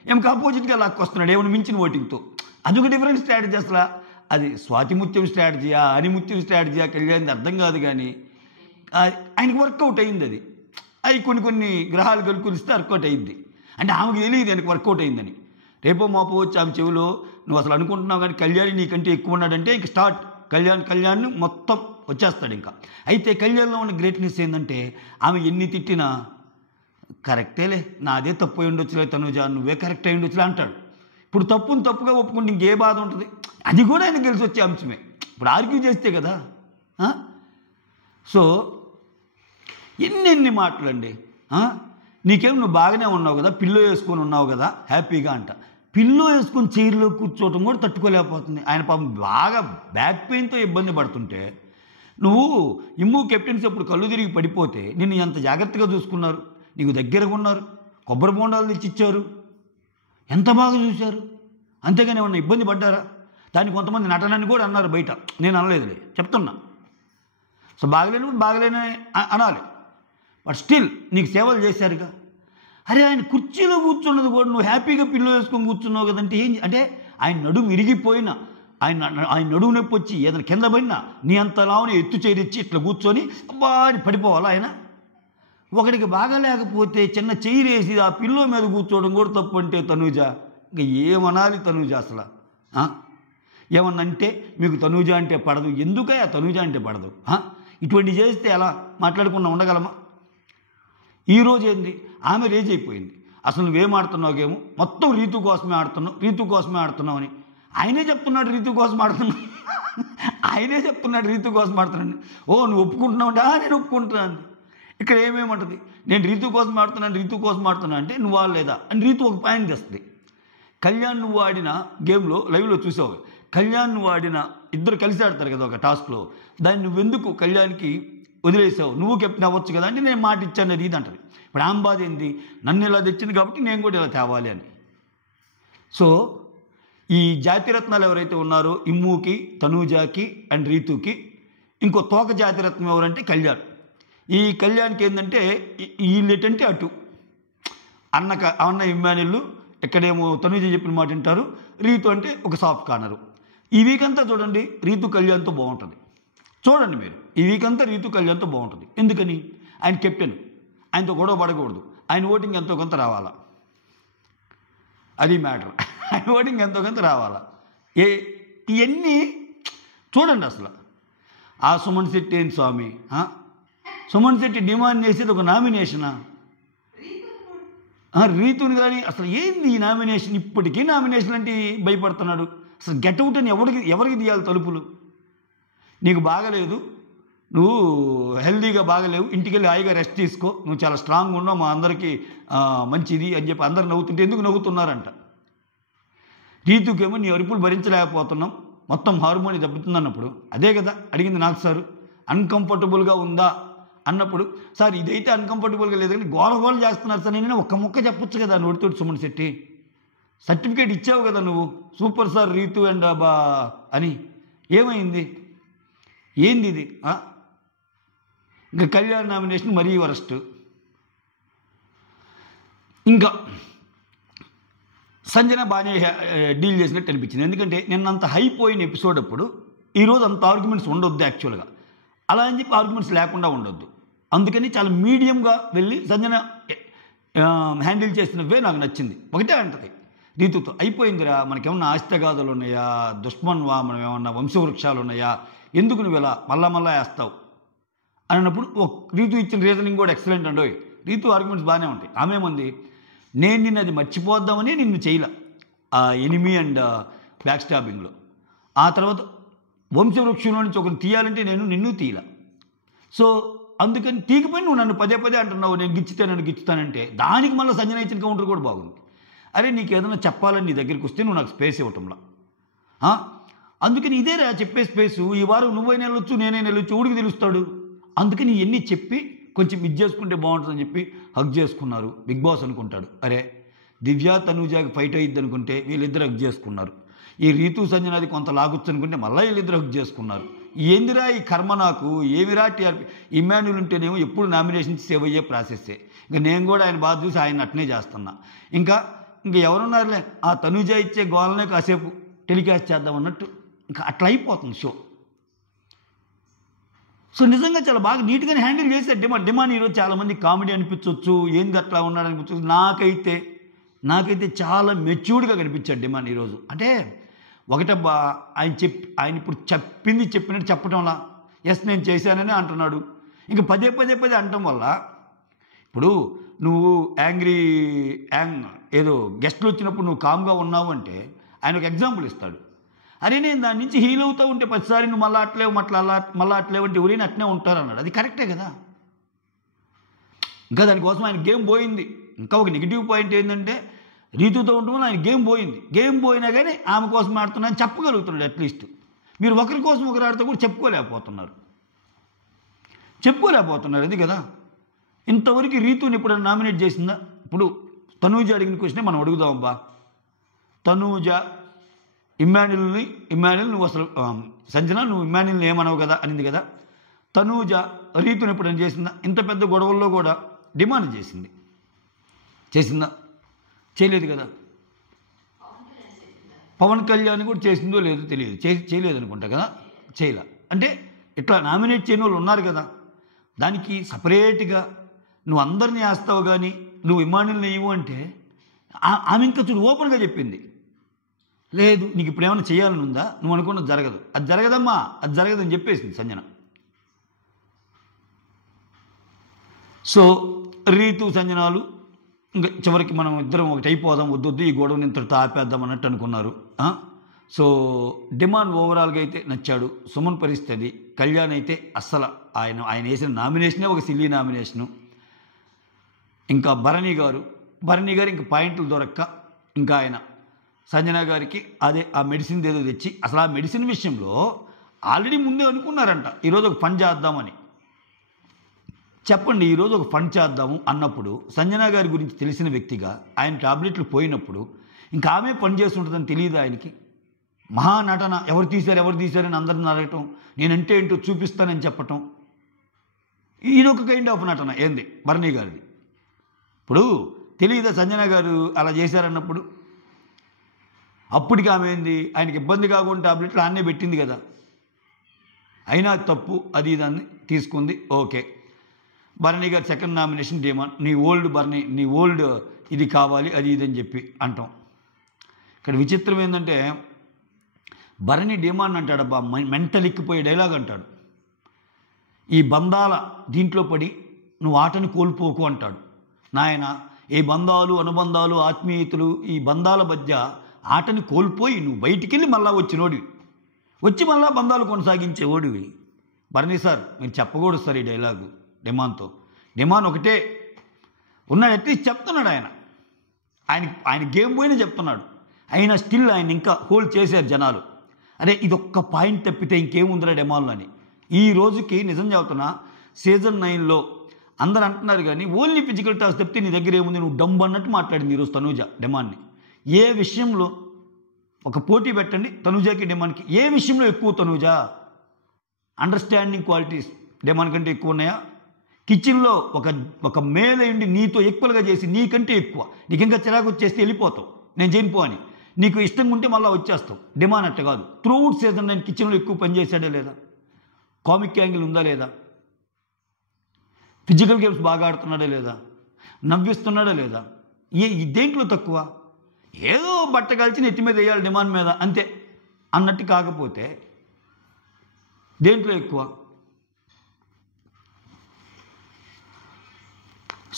ఏమికి ఆపోజిట్గా లాక్కొస్తున్నాడు ఏమైనా మించిన ఓటింగ్తో. అదొక డిఫరెంట్ స్ట్రాటజీ. అసలు అది స్వాతిముత్యం స్ట్రాటజీయా అనిముత్యం స్ట్రాటజీయా కళ్యాణ్ అర్థం కాదు, కానీ ఆయనకి వర్కౌట్ అయింది. అది కొన్ని గ్రహాలు కలుకులిస్తే వర్కౌట్ అయింది. అంటే ఆమెకు తెలియదు ఆయనకు వర్కౌట్ అయిందని. రేపో మాపో వచ్చి ఆమె చెవిలో నువ్వు అసలు అనుకుంటున్నావు కానీ కళ్యాణ్ నీకంటే ఎక్కువ ఉన్నాడంటే ఇంక స్టార్ట్. కళ్యాణ్ మొత్తం వచ్చేస్తాడు ఇంకా. అయితే కళ్యాణ్లో ఉన్న గ్రేట్నెస్ ఏంటంటే ఆమె ఎన్ని తిట్టినా కరెక్టేలే, నాదే తప్పు అయి ఉండొచ్చులే తనుజ, నువ్వే కరెక్ట్ అయి ఉండొచ్చులే అంటాడు. ఇప్పుడు తప్పుగా ఒప్పుకుంటే ఇంకే బాధ ఉంటుంది? అది కూడా ఆయన గెలిచి వచ్చే అంశమే. ఇప్పుడు ఆర్గ్యూ చేస్తే కదా. సో ఎన్ని మాటలండి. నీకేం నువ్వు బాగానే ఉన్నావు కదా, పిల్లో వేసుకొని ఉన్నావు కదా హ్యాపీగా అంట. పిల్లో వేసుకొని చైర్లో కూర్చోవటం కూడా తట్టుకోలేకపోతుంది. ఆయన పాపం బాగా బ్యాక్ పెయిన్తో ఇబ్బంది పడుతుంటే నువ్వు ఇమ్ము కెప్టెన్సీ అప్పుడు కళ్ళు తిరిగి పడిపోతే నిన్ను ఎంత జాగ్రత్తగా చూసుకున్నారు, నీకు దగ్గరగా ఉన్నారు, కొబ్బరి బోండాలు తెచ్చిచ్చారు, ఎంత బాగా చూశారు. అంతేగాని ఏమన్నా ఇబ్బంది పడ్డారా? దాన్ని కొంతమంది నటనని కూడా అన్నారు బయట, నేను అనలేదులే చెప్తున్నా. సో బాగలేని అనాలి, బట్ స్టిల్ నీకు సేవలు చేశారుగా. అరే ఆయన కుర్చీలో కూర్చున్నది కూడా నువ్వు హ్యాపీగా పిల్లో వేసుకొని కూర్చున్నావు కదంటే ఏం అంటే ఆయన నడుము ఇరిగిపోయినా, ఆయన నడుము నొప్పి వచ్చి ఏదైనా కింద పడినా నీ అంత లావుని ఎత్తు చేరిచ్చి ఇట్లా కూర్చొని అబ్బా అని పడిపోవాలా ఆయన? ఒకడికి బాగా లేకపోతే చిన్న చెయ్యి వేసి ఆ పిల్లో మీద కూర్చోవడం కూడా తప్పు అంటే తనూజ ఇంకా ఏమనాలి? తనూజ అసలు ఏమన్నంటే మీకు తనూజ అంటే పడదు, ఎందుకయ్యా తనూజ అంటే పడదు? ఇటువంటి చేస్తే ఎలా మాట్లాడకుండా ఉండగలమా? ఈరోజు ఏంది ఆమె రేజ్ అయిపోయింది. అసలు నువ్వేం ఆడుతున్నావుకేమో మొత్తం రీతు కోసమే ఆడుతున్నావు అని ఆయనే చెప్తున్నాడు. రీతు కోసం ఆడుతున్నాను ఓ నువ్వు ఒప్పుకుంటున్నావు అంటే నేను ఒప్పుకుంటున్నాను. ఇక్కడ ఏమేమంటుంది, నేను రీతు కోసం ఆడుతున్నాను అంటే నువ్వు ఆడలేదా అని రీతు ఒక పాయింట్ తెస్తుంది. కళ్యాణ్ నువ్వు ఆడిన గేమ్లో లైవ్లో చూసావు, కళ్యాణ్ నువ్వు ఆడిన ఇద్దరు కలిసి ఆడతారు కదా ఒక టాస్క్లో, దాన్ని నువ్వెందుకు కళ్యాణ్కి వదిలేసావు, నువ్వు కెప్టెన్ అవ్వచ్చు కదా అంటే నేను మాట ఇచ్చాను అది ఇది అంటది. ఇప్పుడు ఆమె బాధ ఏంది, నన్ను ఇలా తెచ్చింది కాబట్టి నేను కూడా ఇలా తేవాలి అని. సో ఈ జాతిరత్నాలు ఎవరైతే ఉన్నారో ఇమ్ముకి, తనూజాకి అండ్ రీతుకి, ఇంకో తోక జాతిరత్నం ఎవరంటే కళ్యాణ్. ఈ కళ్యాణ్కి ఏంటంటే వీళ్ళేటంటే అటు అన్న ఇమ్మాన్యుల్, ఎక్కడేమో తనూజ చెప్పిన మాట వింటారు, రీతు అంటే ఒక సాఫ్ట్ కార్నరు. ఈ వీక్ అంతా చూడండి రీతు కళ్యాణ్తో బాగుంటుంది, చూడండి మీరు. ఈ వీక్ అంతా రీతు కళ్యాణ్తో బాగుంటుంది. ఎందుకని? ఆయన కెప్టెన్, ఆయనతో గొడవ పడకూడదు, ఆయన ఓటింగ్ ఎంతో కొంత రావాలా, అది మ్యాటర్. ఆయన ఓటింగ్ ఎంతో కొంత రావాలా. ఇవన్నీ చూడండి. అసలు ఆ సుమన్ శెట్టి ఏంటి స్వామి, సుమన్ శెట్టి డిమాండ్ చేసేది ఒక నామినేషనా? రీతుని కానీ అసలు ఏంది ఈ నామినేషన్? ఇప్పటికీ నామినేషన్ అంటే భయపడుతున్నాడు. అసలు గెట్అవుట్ అని ఎవరికి తీయాలి తలుపులు? నీకు బాగలేదు, నువ్వు హెల్దీగా బాగలేవు, ఇంటికి వెళ్ళి హాయిగా రెస్ట్ తీసుకో, నువ్వు చాలా స్ట్రాంగ్ ఉన్నావు, మా అందరికీ మంచిది అని చెప్పి అందరు నవ్వుతుంటే ఎందుకు నవ్వుతున్నారంట? రీతుకేమో నీ అరుపులు భరించలేకపోతున్నాం, మొత్తం హార్మోని దెబ్బతుందన్నప్పుడు అదే కదా అడిగింది నాకు సారు. అన్కంఫర్టబుల్గా ఉందా అన్నప్పుడు, సార్ ఇదైతే అన్కంఫర్టబుల్గా లేదు కానీ గోల చేస్తున్నారు సార్. నేను ఒక్క ముక్క చెప్పొచ్చు కదా నోటితోటి సుమన్ శెట్టి. సర్టిఫికేట్ ఇచ్చావు కదా నువ్వు, సూపర్ సార్ రీతు అండ్ అని. ఏమైంది? ఏంది ఇది? ఇంకా కళ్యాణ్ నామినేషన్ మరీ వరస్ట్. ఇంకా సంజన బాగానే డీల్ చేసినట్టు అనిపించింది. ఎందుకంటే నిన్నంత హైపోయిన ఎపిసోడ్ అప్పుడు ఈరోజు అంత ఆర్గ్యుమెంట్స్ ఉండొద్దు యాక్చువల్గా. అలా అని చెప్పి ఆర్గ్యుమెంట్స్ లేకుండా ఉండొద్దు. అందుకని చాలా మీడియంగా వెళ్ళి సంజన హ్యాండిల్ చేసిన వే నాకు నచ్చింది. ఒకటే అంటది రీతుతో, అయిపోయిందిరా, మనకేమన్నా ఆస్తిగాథలు ఉన్నాయా, దుష్మన్వా, మనం ఏమన్నా వంశవృక్షాలు ఉన్నాయా, ఎందుకు నువ్వు ఇలా మళ్ళా వేస్తావు అన్నప్పుడు రీతు ఇచ్చిన రీజనింగ్ కూడా ఎక్సలెంట్ అండి. రీతు ఆర్గ్యుమెంట్స్ బాగానే ఉంటాయి. ఆమెమంది, నేను నిన్ను అది మర్చిపోద్దామని నిన్ను చేయలే ఆ ఎనిమీ అండ్ బ్యాక్ స్టాబింగ్లో. ఆ తర్వాత వంశవృక్షంలో నుంచి ఒకరిని తీయాలంటే నేను నిన్ను తీయలే. సో అందుకని తీగిపోయి నువ్వు నన్ను పదే అంటున్నావు, నేను నన్ను గిచ్చుతానంటే దానికి మళ్ళీ సంజన ఇచ్చిన కౌంటర్ కూడా బాగుంది. అరే నీకు ఏదైనా చెప్పాలని నీ దగ్గరికి వస్తే నువ్వు నాకు స్పేస్ ఇవ్వటంలా. అందుకని ఇదేరా చెప్పే స్పేసు. ఈ వారం నువ్వైనా వెళ్ళొచ్చు, నేనైనా వెళ్ళొచ్చు, ఊడికి తెలుస్తాడు. అందుకని ఇవన్నీ చెప్పి కొంచెం ఇది చేసుకుంటే బాగుంటుందని చెప్పి హగ్ చేసుకున్నారు. బిగ్ బాస్ అనుకుంటాడు, అరే దివ్య తనూజాకి ఫైట్ అయ్యిద్ది అనుకుంటే వీళ్ళిద్దరు హగ్ చేసుకున్నారు. ఈ రీతు సంజనాది కొంత లాగొచ్చు అనుకుంటే మళ్ళీ వీళ్ళిద్దరు హగ్ చేసుకున్నారు. ఏందిరా ఈ కర్మ నాకు? ఏమిరా టీఆర్పీ? ఇమ్మాన్యుల్ ఉంటేనేమో ఎప్పుడు నామినేషన్స్ సేవ్ అయ్యే ప్రాసెస్సే. ఇంకా నేను కూడా ఆయన బాధ చూసి ఆయన అట్నే చేస్తున్నా. ఇంకా ఎవరున్నారులే, ఆ తనూజ ఇచ్చే గోలనే కాసేపు టెలికాస్ట్ చేద్దాం అన్నట్టు ఇంకా అట్లా అయిపోతుంది షో. సో నిజంగా చాలా బాగా నీట్గానే హ్యాండిల్ చేశారు డిమాండ్. ఈరోజు చాలామంది కామెడీ అనిపించవచ్చు, ఏంది అట్లా ఉన్నాడు అనిపించవచ్చు. నాకైతే చాలా మెచ్యూర్డ్గా కనిపించాడు డిమాండ్ ఈరోజు. అంటే ఒకటబ్బా, ఆయన ఇప్పుడు చెప్పినట్టు చెప్పడంలా ఎస్ నేను చేశానని అంటున్నాడు. ఇంకా పదే అంటం వల్ల ఇప్పుడు నువ్వు ఏదో గెస్ట్లు వచ్చినప్పుడు నువ్వు కామ్గా ఉన్నావు అంటే ఆయన ఒక ఎగ్జాంపుల్ ఇస్తాడు. అరే నేను దాని నుంచి హీల్ అవుతూ ఉంటే ప్రతిసారి నువ్వు మళ్ళీ అట్లేవు మళ్ళీ అట్లేవంటే ఎవరైనా అట్నే ఉంటారు అన్నాడు. అది కరెక్టే కదా. ఇంకా దానికోసం ఆయన గేమ్ పోయింది. ఇంకా ఒక నెగిటివ్ పాయింట్ ఏంటంటే రీతుతో ఉండడం ఆయన గేమ్ పోయినా కానీ ఆమె కోసం ఆడుతున్నా అని చెప్పగలుగుతున్నాడు. అట్లీస్ట్ మీరు ఒకరి కోసం ఒకరు ఆడితే కూడా చెప్పుకోలేకపోతున్నారు. అది కదా. ఇంతవరకు రీతుని ఎప్పుడైనా నామినేట్ చేసిందా? ఇప్పుడు తనూజ అడిగిన క్వశ్చనే మనం అడుగుదాం అబ్బా. తనూజ ఇమ్మాన్యుల్ నువ్వు అసలు సంజన నువ్వు ఇమ్మాన్యుల్ని ఏమనవు కదా అనింది కదా. తనూజ రీతుని ఎప్పుడైనా చేసిందా? ఇంత పెద్ద గొడవల్లో కూడా డిమాండ్ చేసిందా? చేయలేదు కదా. పవన్ కళ్యాణ్ కూడా చేసిందో లేదో తెలియదు, చేయలేదు అనుకుంటా కదా. చేయలే అంటే ఇట్లా నామినేట్ చేయని వాళ్ళు ఉన్నారు కదా. దానికి సపరేట్గా నువ్వు అందరినీ వేస్తావు కానీ నువ్వు ఇమ్మాన్యుల్ని వేయవు అంటే ఆమె ఇంకా చూడు ఓపెన్గా చెప్పింది, లేదు నీకు ఇప్పుడు ఏమైనా చేయాలని ఉందా, నువ్వు అనుకున్నది జరగదు, అది జరగదమ్మా, అది జరగదని చెప్పేసింది సంజన. సో రీతు సంజనాలు ఇంకా చివరికి మనం ఇద్దరం ఒకటి అయిపోదాం, వద్దు ఈ గొడవని ఇంతటితో ఆపేద్దాం అన్నట్టు అనుకున్నారు. సో డిమాండ్ ఓవరాల్గా అయితే నచ్చాడు. సుమన్ పరిస్థితి, కళ్యాణ్ అయితే అస్సలు ఆయన వేసిన నామినేషనే ఒక సిల్లీ నామినేషను. ఇంకా భరణి గారు ఇంకా పాయింట్లు దొరక్క ఇంకా ఆయన సంజన గారికి ఆ మెడిసిన్ ఏదో తెచ్చి, అసలు ఆ మెడిసిన్ విషయంలో ఆల్రెడీ ముందే అనుకున్నారంట ఈరోజు ఒక ఫండ్ చేద్దామని. చెప్పండి, ఈరోజు ఒక ఫండ్ చేద్దాము అన్నప్పుడు సంజన గారి గురించి తెలిసిన వ్యక్తిగా ఆయన టాబ్లెట్లు పోయినప్పుడు ఇంకా ఆమె పని చేస్తుంటుందని తెలియదు ఆయనకి. మహానటన, ఎవరు తీశారని అందరిని అడగటం, నేనంటే ఏంటో చూపిస్తానని చెప్పటం, ఈయనొక కైండ్ ఆఫ్ నటన ఏంది భరణి గారిది. ఇప్పుడు తెలియదా సంజన గారు అలా చేశారన్నప్పుడు? అప్పటికి ఆమె ఏంది, ఆయనకి ఇబ్బంది కాకుండా టాబ్లెట్లు ఆన్నే పెట్టింది కదా. అయినా తప్పు అది దాన్ని తీసుకుంది. Okay, Bharani garu second nomination demand, నీ ఓల్డ్ భరణి, నీ ఓల్డ్ ఇది కావాలి అది ఇది అని చెప్పి అంటాం. ఇక్కడ విచిత్రం ఏంటంటే భరణి డిమాండ్ అంటాడబ్బా, మెంటల్ ఎక్కిపోయే డైలాగ్ అంటాడు. ఈ బంధాల దీంట్లో పడి నువ్వు ఆటని కోల్పోకు అంటాడు. నాయన ఏ బంధాలు అనుబంధాలు ఆత్మీయతలు ఈ బంధాల మధ్య ఆటని కోల్పోయి నువ్వు బయటికి వెళ్ళి మళ్ళా వచ్చినోడివి, వచ్చి మళ్ళా బంధాలు కొనసాగించే ఓడివి. భరణి సార్ మీరు చెప్పకూడదు సార్ ఈ డైలాగు డిమాండ్తో. డిమాండ్ ఒకటే ఉన్నాడు, అట్లీస్ట్ చెప్తున్నాడు ఆయన ఆయన గేమ్ పోయినా చెప్తున్నాడు. అయినా స్టిల్ ఆయన ఇంకా హోల్డ్ చేశారు జనాలు. అరే ఇదొక్క పాయింట్ తప్పితే ఇంకేముందిరా డిమాండ్లో అని. ఈ రోజుకి నిజం చెబుతున్నా, సీజన్ 9లో అందరు అంటున్నారు కానీ ఓన్లీ ఫిజికల్ టాస్క్ తప్పితే నీ దగ్గర ఏముంది, నువ్వు డంబ్ అన్నట్టు మాట్లాడింది ఈరోజు తనూజ డిమాండ్ని. ఏ విషయంలో ఒక పోటీ పెట్టండి తనూజకి డిమాండ్కి, ఏ విషయంలో ఎక్కువ తనూజ? అండర్స్టాండింగ్ క్వాలిటీస్ డిమాండ్ కంటే ఎక్కువ ఉన్నాయా? కిచెన్లో ఒక మేల్ అయ్యండి నీతో ఈక్వల్గా చేసి నీకంటే ఎక్కువ, నీకు ఇంకా చిరాకు వచ్చేస్తే వెళ్ళిపోతావు, నేను చేయనిపో అని. నీకు ఇష్టంగా ఉంటే మళ్ళీ వచ్చేస్తావు. డిమాండ్ అట్ట కాదు. త్రూఅవుట్ సీజన్ నేను కిచెన్లో ఎక్కువ పని చేశాడా లేదా, కామిక్ యాంగిల్ ఉందా లేదా, ఫిజికల్ గేమ్స్ బాగా ఆడుతున్నాడా లేదా, నవ్విస్తున్నాడా లేదా, దేంట్లో తక్కువ? ఏదో బట్ట కలిసి నెత్తి మీద వేయాలి డిమాండ్ మీద అంతే అన్నట్టు, కాకపోతే దేంట్లో ఎక్కువ?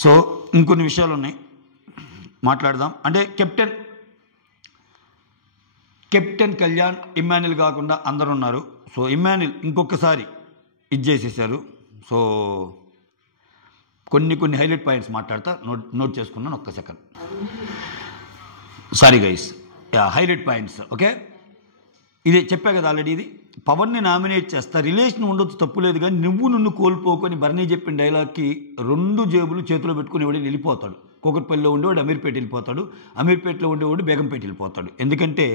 సో ఇంకొన్ని విషయాలు ఉన్నాయి మాట్లాడదాం. అంటే కెప్టెన్ కళ్యాణ్, ఇమ్మాన్యుల్ కాకుండా అందరు ఉన్నారు. సో ఇమ్మాన్యుల్ ఇంకొకసారి ఇది చేసేసారు. సో కొన్ని హైలైట్ పాయింట్స్ మాట్లాడతా, నోట్ చేసుకున్నాను, ఒక్క second. Sorry guys, highlight points. Okay, ఇదే చెప్పా కదా ఆల్రెడీ. ఇది పవన్ని నామినేట్ చేస్తా, రిలేషన్ ఉండొచ్చు తప్పులేదు కానీ నువ్వు నిన్ను కోల్పోకొని భరణి చెప్పిన డైలాగ్కి 2 జేబులు చేతిలో పెట్టుకుని ఎవడైనా వెళ్ళిపోతాడు. కూకట్పల్లిలో ఉండేవాడు అమీర్పేట వెళ్ళిపోతాడు, అమీర్పేటలో ఉండేవాడు బేగంపేట వెళ్ళిపోతాడు. ఎందుకంటే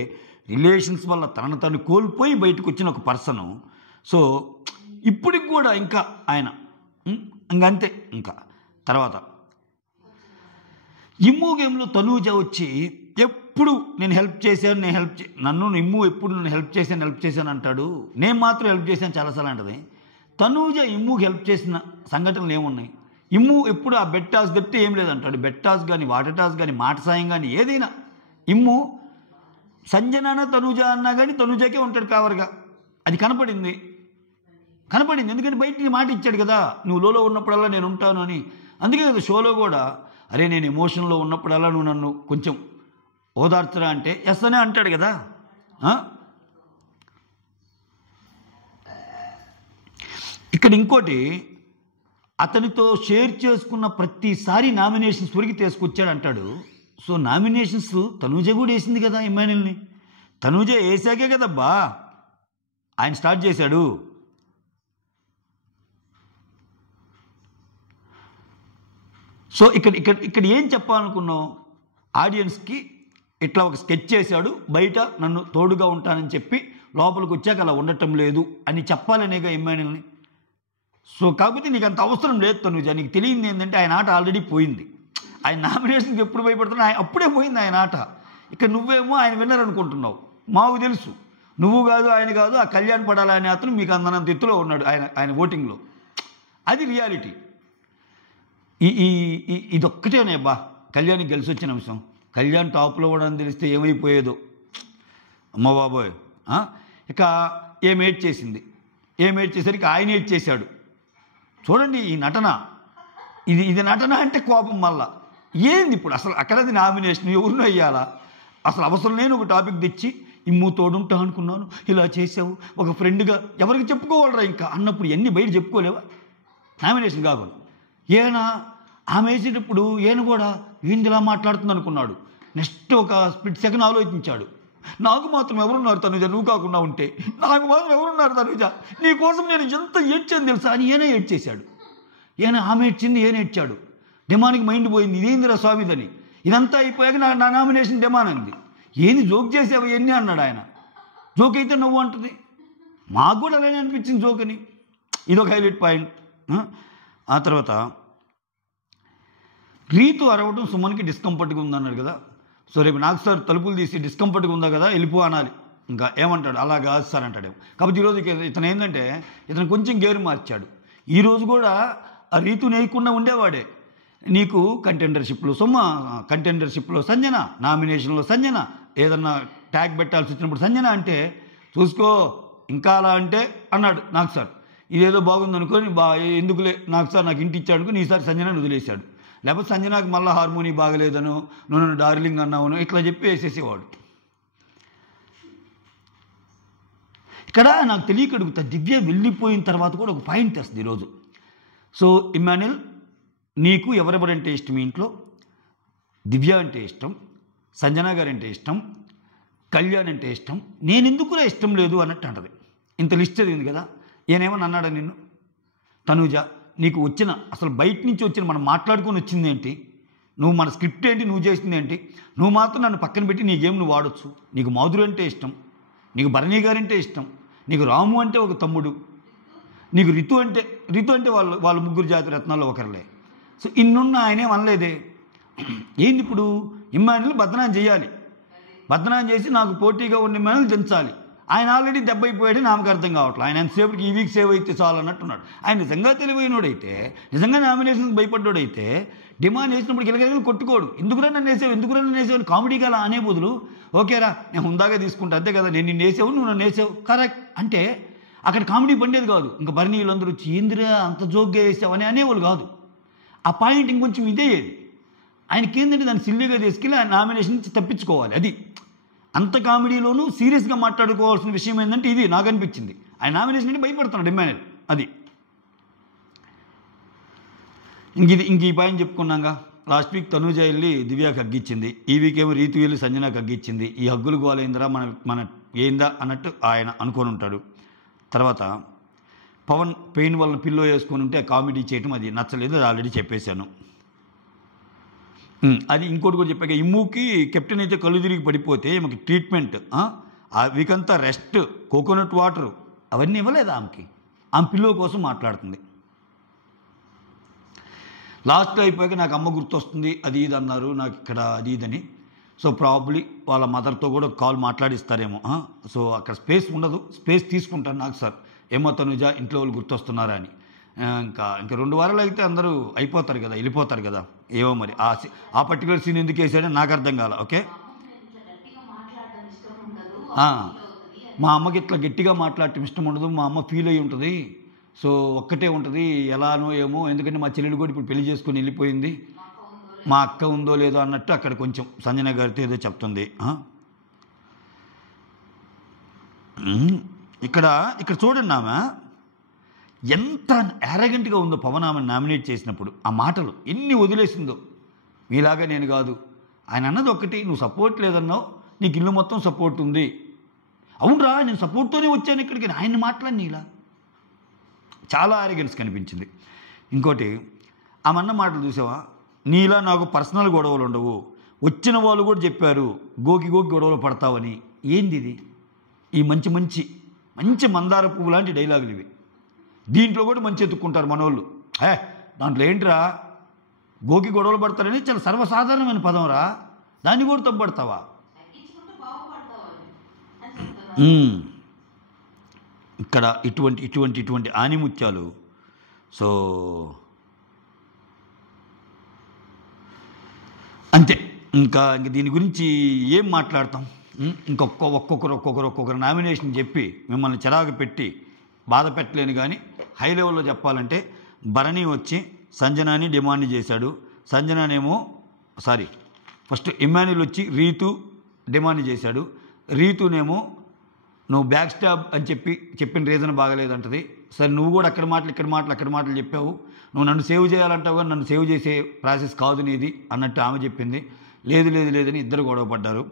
రిలేషన్స్ వల్ల తను కోల్పోయి బయటకు వచ్చిన ఒక పర్సను. సో ఇప్పటికి కూడా ఇంకా ఆయన ఇంకంతే. ఇంకా తర్వాత ఇమ్ము గేమ్లో తనూజ వచ్చి ఎప్పుడు నేను హెల్ప్ చేశాను, ఇమ్ము ఎప్పుడు నేను హెల్ప్ చేశాను అంటాడు. నేను మాత్రం హెల్ప్ చేశాను చాలాసార్లు అంటది. తనూజ ఇమ్ముకి హెల్ప్ చేసిన సంఘటనలు ఏమున్నాయి? ఇమ్ము ఎప్పుడు ఆ బెడ్ టాస్ తప్పితే ఏం లేదంటాడు. బెడ్ టాస్ కానీ, వాటర్ టాస్ కానీ, మాట సాయం కానీ ఏదైనా ఇమ్ము సంజన తనూజ అన్నా కానీ తనూజకే ఉంటాడు ఫేవర్గా. అది కనపడింది. ఎందుకంటే బయటికి మాట ఇచ్చాడు కదా, నువ్వు లోలో ఉన్నప్పుడల్లా నేను ఉంటాను అని. అందుకే కదా షోలో కూడా, అరే నేను ఎమోషన్లో ఉన్నప్పుడల్లా నువ్వు నన్ను కొంచెం ఓదార్చరా అంటే ఎస్ అనే అంటాడు కదా. ఇక్కడ ఇంకోటి, అతనితో షేర్ చేసుకున్న ప్రతిసారి నామినేషన్స్ వరకు తీసుకొచ్చాడు అంటాడు. సో నామినేషన్స్ తనూజ కూడా వేసింది కదా ఇమ్మాన్యుల్ని. తనూజ వేసాకే కదబ్బా ఆయన స్టార్ట్ చేశాడు. సో ఇక్కడ ఏం చెప్పాలనుకున్నావు? ఆడియన్స్కి ఇట్లా ఒక స్కెచ్ చేశాడు, బయట నన్ను తోడుగా ఉంటానని చెప్పి లోపలికి వచ్చాక అలా ఉండటం లేదు అని చెప్పాలనేగా ఇమ్మాన్యుల్ని. సో కాకపోతే నీకు అంత అవసరం లేదు తనూజ. నీకు తెలియంది ఏంటంటే ఆయన ఆట ఆల్రెడీ పోయింది. ఆయన నామినేషన్కి ఎప్పుడు భయపడుతున్నా అప్పుడే పోయింది ఆయన ఆట. ఇక నువ్వేమో ఆయన విన్నర్ అనుకుంటున్నావు. మాకు తెలుసు నువ్వు కాదు ఆయన కాదు, ఆ కళ్యాణ్ పడాలా అనే అతను మీకు అందనంత ఎత్తులో ఉన్నాడు ఆయన ఓటింగ్లో. అది రియాలిటీ. ఇదొక్కటేనే అబ్బా కళ్యాణ్కి గెలిచి వచ్చిన అంశం. కళ్యాణ్ టాప్లో కూడా తెలిస్తే ఏమైపోయేదో అమ్మ బాబోయ్. ఇక ఏం ఏడ్ చేసరికి ఆయన ఏడ్ చేశాడు. చూడండి ఈ నటన, ఇది నటన అంటే కోపం. మళ్ళా ఏంది ఇప్పుడు అసలు అక్కడది నామినేషన్ ఎవరినో అయ్యాలా? అసలు అవసరం లేని ఒక టాపిక్ తెచ్చి ఇమ్ము తోడుంటా అనుకున్నాను, ఇలా చేసావు, ఒక ఫ్రెండ్గా ఎవరికి చెప్పుకోవాలరా ఇంకా అన్నప్పుడు ఎన్ని బయట చెప్పుకోలేవా? నామినేషన్ కావాలి. ఆమె వేసేటప్పుడు కూడా ఏంది ఇలా మాట్లాడుతుంది అనుకున్నాడు. నెక్స్ట్ ఒక స్ప్లిట్ సెకండ్ ఆలోచించాడు, నాకు మాత్రం ఎవరున్నారు తనుజ, నువ్వు కాకుండా ఉంటే నాకు మాత్రం ఎవరున్నారు తనుజ, నీ కోసం నేను ఎంత ఏడ్చాను తెలుసా అని ఏడ్చేశాడు. ఆమె ఏడ్చింది, ఏడ్చాడు. డిమాండ్కి మైండ్ పోయింది, ఇదేందిరా స్వామిదని. ఇదంతా అయిపోయాక నా నామినేషన్ డిమాండ్ అంది. ఏంది జోక్ చేసేవా ఎన్ని అన్నాడు ఆయన. జోక్ అయితే నవ్వు అంటుంది, మాకు కూడా అలానే అనిపించింది జోక్ అని. ఇదొక హైలైట్ పాయింట్. ఆ తర్వాత రీతు అరవడం సుమన్కి డిస్కంఫర్ట్గా ఉందన్నాడు కదా. సో రేపు నాకు సార్ తలుపులు తీసి డిస్కంఫర్ట్గా ఉందా కదా వెళ్ళిపో అనాలి. ఇంకా ఏమంటాడు, అలా కాదు సార్ అంటాడేమో. కాబట్టి ఈరోజు ఇతను ఏంటంటే ఇతను కొంచెం గేరు మార్చాడు. ఈరోజు కూడా ఆ రీతు నేయకుండా ఉండేవాడే. నీకు కంటెండర్షిప్లో సంజన, నామినేషన్లో సంజన, ఏదన్నా ట్యాగ్ పెట్టాల్సి వచ్చినప్పుడు సంజన అంటే చూసుకో ఇంకా అలా అంటే అన్నాడు నాకు సార్. ఇదేదో బాగుందనుకొని ఎందుకులే నాకు సార్ నాకు ఇంటి ఇచ్చాడు అనుకుని ఈసారి సంజనాన్ని వదిలేశాడు. లేకపోతే సంజనాకి మళ్ళీ హార్మోనీ బాగలేదను, నువ్వు నన్ను డార్లింగ్ అన్నావును, ఇట్లా చెప్పి వేసేసేవాడు. ఇక్కడ నాకు తెలియక అడుగుతా, దివ్య వెళ్ళిపోయిన తర్వాత కూడా ఒక పాయింట్ వస్తుంది ఈరోజు. సో ఇమ్మాన్యుల్, నీకు ఎవరెవరంటే ఇష్టం? మీ ఇంట్లో దివ్య అంటే ఇష్టం, సంజన గారు అంటే ఇష్టం, కళ్యాణ్ అంటే ఇష్టం, నేను ఎందుకురా ఇష్టం లేదు అన్నట్టు అంటది. ఇంత లిస్ట్ చదివింది కదా. ఈయనేమని అన్నాడా నిన్ను? తనూజ, నీకు వచ్చిన అసలు బయట నుంచి వచ్చిన మనం మాట్లాడుకొని వచ్చింది ఏంటి? నువ్వు మన స్క్రిప్ట్ ఏంటి? నువ్వు చేసింది ఏంటి? నువ్వు మాత్రం నన్ను పక్కన పెట్టి నీ గేమ్ నువ్వు వాడొచ్చు. నీకు మాధురి అంటే ఇష్టం, నీకు భరణి గారంటే ఇష్టం, నీకు రాము అంటే ఒక తమ్ముడు, నీకు రితు అంటే వాళ్ళు ముగ్గురు జాతి రత్నాల్లో ఒకరిలే. సో ఇన్నున్న ఆయనే అనలేదే. ఏంది ఇప్పుడు? ఇమ్మాన్యుల్ బదనాం చేయాలి, బదనాం చేసి నాకు పోటీగా ఉన్న ఇమ్మాన్యుల్ దించాలి. ఆయన ఆల్రెడీ దెబ్బ అయిపోయాడు, నాకు అర్థం కావట్లేదు. ఆయన ఎంతసేపటికి ఈ వీక్ సేవ్ అయితే చాలు అన్నట్టున్నాడు. ఆయన నిజంగా తెలివైనోడైతే, నిజంగా నామినేషన్కి భయపడ్డాడైతే డిమాండ్ చేసినప్పుడు గిలగిలగలు కొట్టుకోడు. ఎందుకురా నన్ను వేసావు కామెడీగా అలా అనే బదులు ఓకేరా నేను హుందాగా తీసుకుంటా, అంతే కదా, నేను నిన్ను వేసావు, నువ్వు నన్ను వేసావు, కరెక్ట్ అంటే అక్కడ కామెడీ పండేది కాదు. ఇంకా భరణీయులందరూ వచ్చి ఏందిరా అంత జోక్గా వేసావు అని అనేవాళ్ళు కాదు. ఆ పాయింట్ ఇంకొంచెం ఇదేది. ఆయనకి ఏంటంటే దాన్ని సిల్లీగా తీసుకెళ్ళి ఆ నామినేషన్ నుంచి తప్పించుకోవాలి. అది అంత కామెడీలోనూ సీరియస్గా మాట్లాడుకోవాల్సిన విషయం ఏంటంటే ఇది నాకు అనిపించింది. ఆయన నామినేషన్ అంటే భయపడుతున్నాడు ఇమ్మాన్యుల్. అది ఇంక ఈ పాయింట్ చెప్పుకున్నాగా. లాస్ట్ వీక్ తనూజ వెళ్ళి దివ్యాకి హగ్గిచ్చింది, ఈ వీక్ ఏమో రీతు వెళ్ళి సంజనాకి హగ్గిచ్చింది. ఈ హగ్గులు గోలైందిరా మన ఏందా అన్నట్టు ఆయన అనుకొని ఉంటాడు. తర్వాత పవన్ పెయిన్ వల్ల పిల్లో వేసుకొని ఉంటే కామెడీ చేయటం అది నచ్చలేదు, అది ఆల్రెడీ చెప్పేశాను. అది ఇంకోటి కూడా చెప్పాక, ఇమ్ముకి కెప్టెన్ అయితే కళ్ళు తిరిగి పడిపోతే ఈమెకి ట్రీట్మెంట్, ఆ వీకంతా రెస్ట్, కోకోనట్ వాటర్ అవన్నీ ఇవ్వలేదు ఆమెకి. ఆమె పిల్లో కోసం మాట్లాడుతుంది. లాస్ట్లో అయిపోయాక నాకు అమ్మ గుర్తొస్తుంది అది ఇది అన్నారు, నాకు ఇక్కడ అది ఇదని. సో ప్రాబ్లీ వాళ్ళ మదర్తో కూడా కాల్ మాట్లాడిస్తారేమో. సో అక్కడ స్పేస్ ఉండదు, స్పేస్ తీసుకుంటాను నాకు సార్, ఏమో తనుజ ఇంట్లో వాళ్ళు గుర్తొస్తున్నారా అని. ఇంకా 2 వారాలు అయితే అందరూ అయిపోతారు కదా, వెళ్ళిపోతారు కదా. ఏమో మరి ఆ పర్టికులర్ సీన్ ఎందుకు వేసాడో నాకు అర్థం కాల. ఓకే, మా అమ్మకి ఇట్లా గట్టిగా మాట్లాడటం ఇష్టం ఉండదు, మా అమ్మ ఫీల్ అయ్యి ఉంటుంది. సో ఒక్కటే ఉంటుంది, ఎలానో ఏమో, ఎందుకంటే మా చెల్లెలు కూడా ఇప్పుడు పెళ్లి చేసుకొని వెళ్ళిపోయింది, మా అక్క ఉందో లేదో అన్నట్టు అక్కడ కొంచెం సంజన గారితో ఏదో చెప్తుంది. ఇక్కడ చూడండి, ఆమె ఎంత యారగెంట్గా ఉందో పవన్ ఆమెను నామినేట్ చేసినప్పుడు. ఆ మాటలు ఎన్ని వదిలేసిందో. మీలాగా నేను కాదు, ఆయన అన్నది ఒక్కటి, నువ్వు సపోర్ట్ లేదన్నావు, నీకు ఇల్లు మొత్తం సపోర్ట్ ఉంది. అవునరా నేను సపోర్ట్తోనే వచ్చాను ఇక్కడికి, ఆయన మాట్లాడి ఇలా చాలా యారగెన్స్ కనిపించింది. ఇంకోటి ఆమె అన్న మాటలు చూసావా, నీలా నాకు పర్సనల్ గొడవలు ఉండవు, వచ్చిన వాళ్ళు కూడా చెప్పారు గోకి గొడవలు పడతావని. ఏంది ఇది? ఈ మంచి మందార పువ్వు లాంటి డైలాగులు ఇవి. దీంట్లో కూడా మంచి ఎత్తుక్కుంటారు మనోళ్ళు. దాంట్లో ఏంట్రా గోకి గొడవలు పడతారని చాలా సర్వసాధారణమైన పదం రా, దాన్ని కూడా తప్పబడతావా? ఇక్కడ ఇటువంటి ఆనిముత్యాలు. సో అంతే, ఇంకా దీని గురించి ఏం మాట్లాడతాం. ఒక్కొక్కరు నామినేషన్ చెప్పి మిమ్మల్ని చిరాకు పెట్టి బాధ పెట్టలేను. కానీ హై లెవెల్లో చెప్పాలంటే భరణి వచ్చి సంజనాని డిమాండ్ చేశాడు. ఫస్ట్ ఇమ్మాన్యుల్ వచ్చి రీతు డిమాండ్ చేశాడు. రీతునేమో నువ్వు బ్యాక్ స్టాబ్ అని చెప్పిన రీజన్ బాగలేదంటది. సరే నువ్వు కూడా అక్కడ మాటలు చెప్పావు, నువ్వు నన్ను సేవ్ చేయాలంటావు కానీ నన్ను సేవ్ చేసే ప్రాసెస్ కాదు నీది అన్నట్టు ఆమె చెప్పింది. లేదని ఇద్దరు గొడవ పడ్డారు.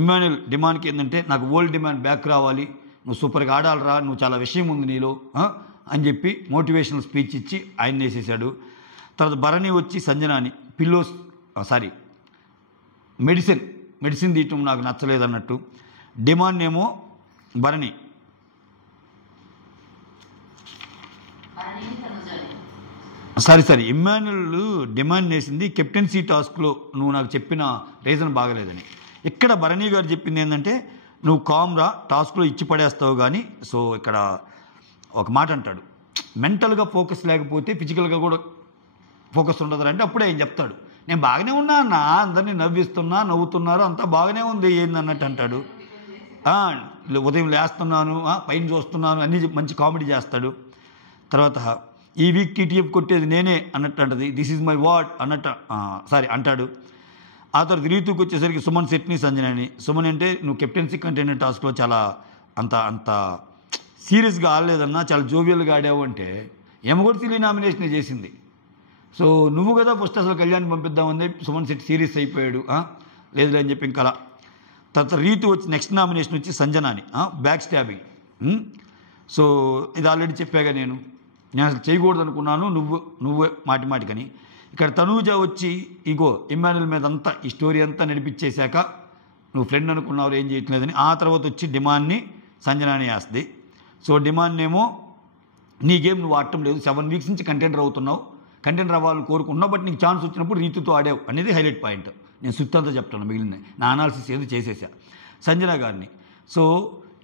ఇమ్మాన్యుల్ డిమాండ్కి ఏంటంటే నాకు ఓల్డ్ డిమాండ్ బ్యాక్ రావాలి, నువ్వు సూపర్గా ఆడాలరా, నువ్వు చాలా విషయం ఉంది నీలో అని చెప్పి మోటివేషనల్ స్పీచ్ ఇచ్చి ఆయన వేసేసాడు. తర్వాత భరణి వచ్చి సంజనాని మెడిసిన్ తీయటం నాకు నచ్చలేదన్నట్టు డిమాండ్ ఏమో భరణి. ఇమ్మాన్యుల్ డిమాండ్ చేసింది కెప్టెన్సీ టాస్క్లో నువ్వు నాకు చెప్పిన రీజన్ బాగలేదని. ఇక్కడ భరణి గారు చెప్పింది ఏంటంటే నువ్వు కామ్రా, టాస్క్లో ఇచ్చి పడేస్తావు కానీ. సో ఇక్కడ ఒక మాట అంటాడు, మెంటల్గా ఫోకస్ లేకపోతే ఫిజికల్గా కూడా ఫోకస్ ఉండదు అంటే అప్పుడే ఆయన చెప్తాడు, నేను బాగానే ఉన్నా అన్న, అందరినీ నవ్విస్తున్నా, నవ్వుతున్నారు, అంతా బాగానే ఉంది ఏందన్నట్టు అంటాడు. ఉదయం లేస్తున్నాను, పైన చూస్తున్నాను, అన్నీ మంచి కామెడీ చేస్తాడు. తర్వాత ఈ వీక్ టీటీఎఫ్ కొట్టేది నేనే అన్నట్టు అంటది, దిస్ ఈజ్ మై వార్డ్ అన్నట్టు అంటాడు. ఆ తర్వాత రీతుకి వచ్చేసరికి సుమన్ సెట్ని, సంజనని. సుమన్ అంటే నువ్వు కెప్టెన్సీ కంటెండర్ టాస్క్లో చాలా అంత సీరియస్గా ఆడలేదన్నా, చాలా జోవియల్గా ఆడావు అంటే ఏమో కూడా సిలీ నామినేషన్ చేసింది. సో నువ్వు కదా ఫస్ట్ అసలు కళ్యాణ్ పంపిద్దామని సుమన్ శెట్టి సీరియస్ అయిపోయాడు, లేదు అని చెప్పి ఇంకా. తర్వాత రీతు వచ్చి నెక్స్ట్ నామినేషన్ వచ్చి సంజనాని, బ్యాక్ స్టాబింగ్. సో ఇది ఆల్రెడీ చెప్పాగా నేను అసలు చేయకూడదు అనుకున్నాను, నువ్వే మాటికని. ఇక్కడ తనూజ వచ్చి ఇగో ఇమ్మాన్యుల్ మీద అంతా ఈ స్టోరీ అంతా నడిపించేశాక నువ్వు ఫ్రెండ్ అనుకున్నావు ఏం చేయట్లేదని. ఆ తర్వాత వచ్చి డిమాండ్ని సంజనాని వేస్తుంది. సో డిమాండ్ ఏమో నీ గేమ్ నువ్వు ఆడటం లేదు, 7 వీక్స్ నుంచి కంటెండర్ అవుతున్నావు, కంటెండర్ అవ్వాలని కోరుకున్నావు, బట్ నీకు ఛాన్స్ వచ్చినప్పుడు రీతుతో ఆడావు అనేది హైలైట్ పాయింట్. నేను సుత్తంతా చెప్తాను, మిగిలిన నా అనాలిసిస్ ఏదో చేసేసా సంజన గారిని. సో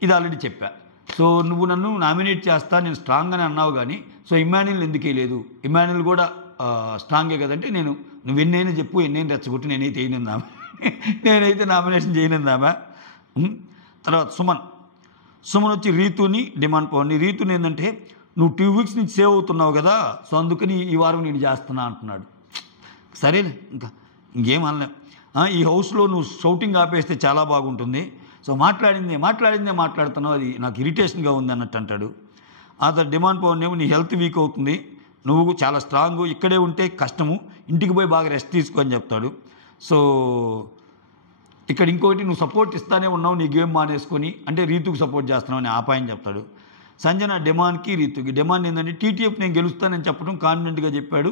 ఇది ఆల్రెడీ చెప్పా. సో నువ్వు నన్ను నామినేట్ చేస్తా, నేను స్ట్రాంగ్ అని అన్నావు కానీ, సో ఇమ్మాన్యుల్ ఎందుకే లేదు, ఇమ్మాన్యుల్ కూడా స్ట్రాంగే కదంటే నువ్వు ఎన్నైనా చెప్పు, ఎన్నైనా రెచ్చగొట్టి నేనైతే వేయనుందామా, నేనైతే నామినేషన్ చేయనుందామా. తర్వాత సుమన్ వచ్చి రీతుని డిమాండ్ పోండి. రీతుని ఏంటంటే నువ్వు 2 వీక్స్ నుంచి సేవ్ అవుతున్నావు కదా, సో అందుకని ఈ వారం నేను చేస్తున్నా అంటున్నాడు. సరేలే, ఇంకేం అనలేం. ఈ హౌస్లో నువ్వు షౌటింగ్ ఆపేస్తే చాలా బాగుంటుంది, సో మాట్లాడిందే మాట్లాడుతున్నావు, అది నాకు ఇరిటేషన్గా ఉంది అన్నట్టు అంటాడు. ఆ తర్వాత డిమాండ్ పవన్ ఏమో నీ హెల్త్ వీక్ అవుతుంది, నువ్వు చాలా స్ట్రాంగ్, ఇక్కడే ఉంటే కష్టము, ఇంటికి పోయి బాగా రెస్ట్ తీసుకో అని చెప్తాడు. సో ఇక్కడ ఇంకొకటి, నువ్వు సపోర్ట్ ఇస్తానే ఉన్నావు, నీ గేమ్ మానేసుకొని, అంటే రీతుకు సపోర్ట్ చేస్తున్నావు అని ఆపాయని చెప్తాడు. సంజన డిమాండ్కి రీతుకి. డిమాండ్ ఏంటంటే టీటీఎఫ్ నేను గెలుస్తానని చెప్పడం కాన్ఫిడెంట్గా చెప్పాడు,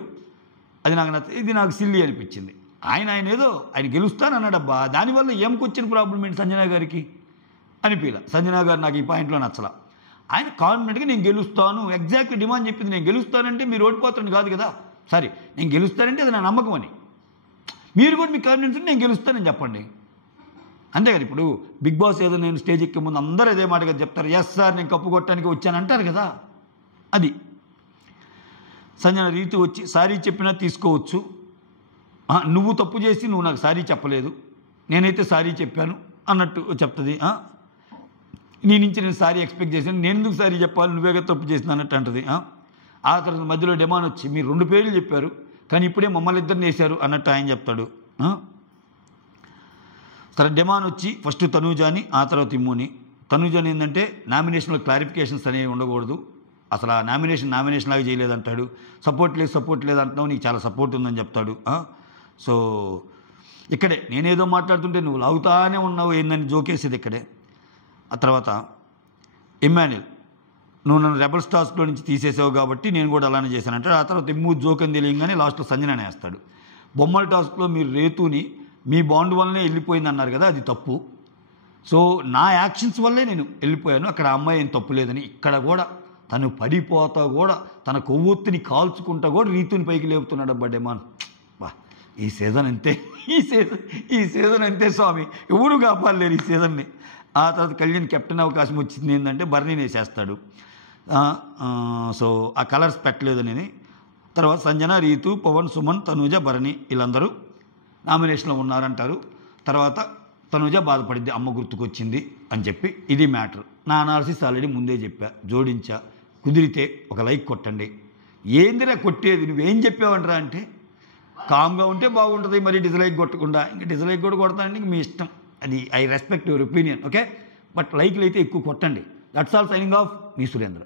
అది ఇది నాకు సిల్లీ అనిపించింది. ఆయన ఏదో ఆయన గెలుస్తానన్నాడబ్బా, దానివల్ల ఏమకొచ్చిన ప్రాబ్లం ఏంటి సంజన గారికి అనిపించలే. సంజన గారు నాకు ఈ పాయింట్లో నచ్చలా. ఆయన కాన్ఫిడెంట్గా నేను గెలుస్తాను, ఎగ్జాక్ట్లీ డిమాండ్ చెప్పింది నేను గెలుస్తానంటే మీరు ఓడిపోతాను కాదు కదా, సారీ నేను గెలుస్తానంటే అది నా నమ్మకం అని. మీరు కూడా మీ కాన్ఫిడెన్స్ ఉంటే నేను గెలుస్తానని చెప్పండి, అంతే కదా. ఇప్పుడు బిగ్ బాస్ ఏదో నేను స్టేజ్ ఎక్కే ముందు అందరూ అదే మాట కదా చెప్తారు, ఎస్ సార్ నేను కప్పు కొట్టడానికి వచ్చాను అంటారు కదా, అది. సంజన రీతి వచ్చి సారీ చెప్పినా తీసుకోవచ్చు, నువ్వు తప్పు చేసి నువ్వు నాకు సారీ చెప్పలేదు, నేనైతే సారీ చెప్పాను అన్నట్టు చెప్తుంది. నీ నుంచి నేను సారీ ఎక్స్పెక్ట్ చేశాను, నేను ఎందుకు సారీ చెప్పాలి, నువ్వేగా తప్పు చేసిన అన్నట్టు అంటుంది. ఆ తర్వాత మధ్యలో డిమాండ్ వచ్చి మీరు 2 పేర్లు చెప్పారు కానీ ఇప్పుడే మమ్మల్ని ఇద్దరిని వేశారు అన్నట్టు ఆయన చెప్తాడు. సరే డిమాండ్ వచ్చి ఫస్ట్ తనూజాని, ఆ తర్వాత ఇమ్ముని. తనూజాని ఏంటంటే నామినేషన్లో క్లారిఫికేషన్స్ అనేవి ఉండకూడదు, అసలు ఆ నామినేషన్ లాగా చేయలేదంటాడు. సపోర్ట్ లేదు అంటున్నావు, నీకు చాలా సపోర్ట్ ఉందని చెప్తాడు. సో ఇక్కడే నేనేదో మాట్లాడుతుంటే నువ్వు లాగుతానే ఉన్నావు ఏందని జోకేసేది ఇక్కడే. ఆ తర్వాత ఇమ్మాన్యుల్, నువ్వు నన్ను రెబల్ స్టార్స్లో నుంచి తీసేసావు కాబట్టి నేను కూడా అలానే చేశానంటాడు. ఆ తర్వాత ఇమ్ము జోకని తెలియగానే లాస్ట్లో సంజనానే వేస్తాడు. బొమ్మల టాస్క్లో మీరు రేతుని మీ బాండ్ వల్లనే వెళ్ళిపోయింది అన్నారు కదా, అది తప్పు. సో నా యాక్షన్స్ వల్లే నేను వెళ్ళిపోయాను, అక్కడ అమ్మాయి ఏం తప్పు లేదని. ఇక్కడ కూడా తను పడిపోతా కూడా తన కొవ్వొత్తిని కాల్చుకుంటా కూడా రీతుని పైకి లేపుతున్నాడు. అబ్బా డిమాండ్, బా ఈ సీజన్ అంతే, ఈ సీజన్ అంతే స్వామి, ఎవరు కాపాడలేరు ఈ సీజన్ని. ఆ తర్వాత కళ్యాణ్ కెప్టెన్ అవకాశం వచ్చింది ఏంటంటే బర్నీని వేసేస్తాడు. సో ఆ కలర్స్ పెట్టలేదని. తర్వాత సంజన, రీతు, పవన్, సుమన్, తనూజ, భరణి వీళ్ళందరూ నామినేషన్లో ఉన్నారంటారు. తర్వాత తనూజ బాధపడింది, అమ్మ గుర్తుకొచ్చింది అని చెప్పి. ఇది మ్యాటర్. నా అనాలిసిస్ ఆల్రెడీ ముందే చెప్పా, జోడించా. కుదిరితే ఒక లైక్ కొట్టండి. ఏందిరా కొట్టేది, నువ్వేం చెప్పావంటరా అంటే కామ్గా ఉంటే బాగుంటుంది, మరి డిస్లైక్ కొట్టకుండా. ఇంకా డిస్లైక్ కూడా కొడతానండి, మీ ఇష్టం, అది I respect your opinion, okay. But లైక్లు అయితే ఎక్కువ కొట్టండి. That's all, signing off, me Surendra.